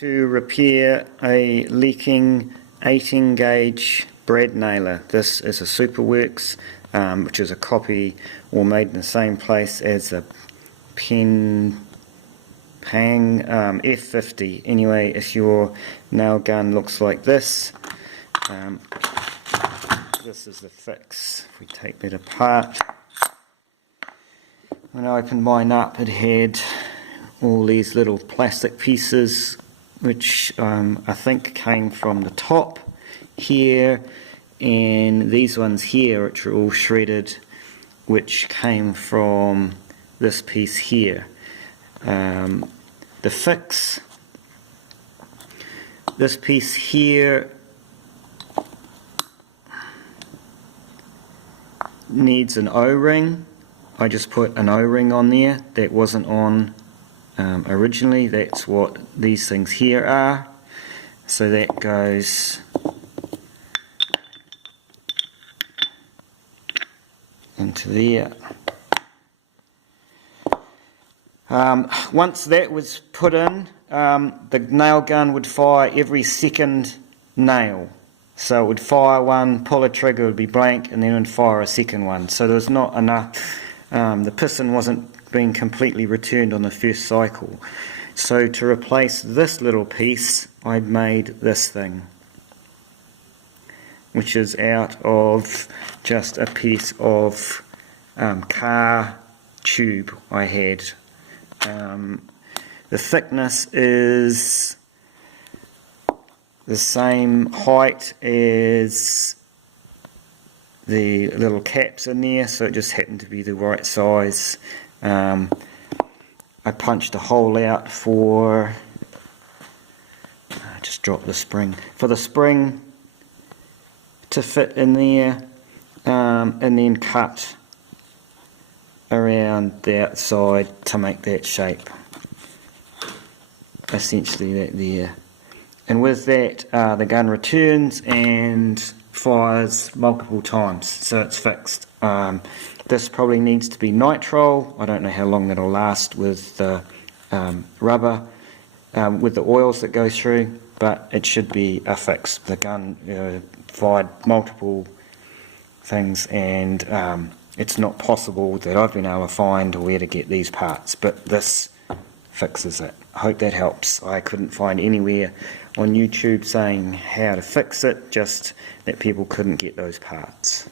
To repair a leaking 18 gauge brad nailer. This is a Superworks, which is a copy or made in the same place as a Pneumatic F50. Anyway, if your nail gun looks like this, this is the fix. If we take that apart, when I opened mine up, it had all these little plastic pieces which I think came from the top here, and these ones here which are all shredded, which came from this piece here. The fix, this piece here needs an O-ring. I just put an O-ring on there that wasn't on originally. That's what these things here are. So that goes into there. Once that was put in, the nail gun would fire every second nail. So it would fire one, pull a trigger, it would be blank, and then it would fire a second one. So there was not enough, the piston wasn't being completely returned on the first cycle. So to replace this little piece, I made this thing, which is out of just a piece of car tube I had. The thickness is the same height as the little caps in there, so it just happened to be the right size. I punched a hole out for, I just dropped the spring, for the spring to fit in there, and then cut around the outside to make that shape. Essentially that there. And with that, the gun returns and fires multiple times, so it's fixed. This probably needs to be nitrile. I don't know how long that'll last with the rubber, with the oils that go through, but it should be a fix. The gun fired multiple things, and it's not possible that I've been able to find where to get these parts, but this fixes it. I hope that helps. I couldn't find anywhere on YouTube saying how to fix it, just that people couldn't get those parts.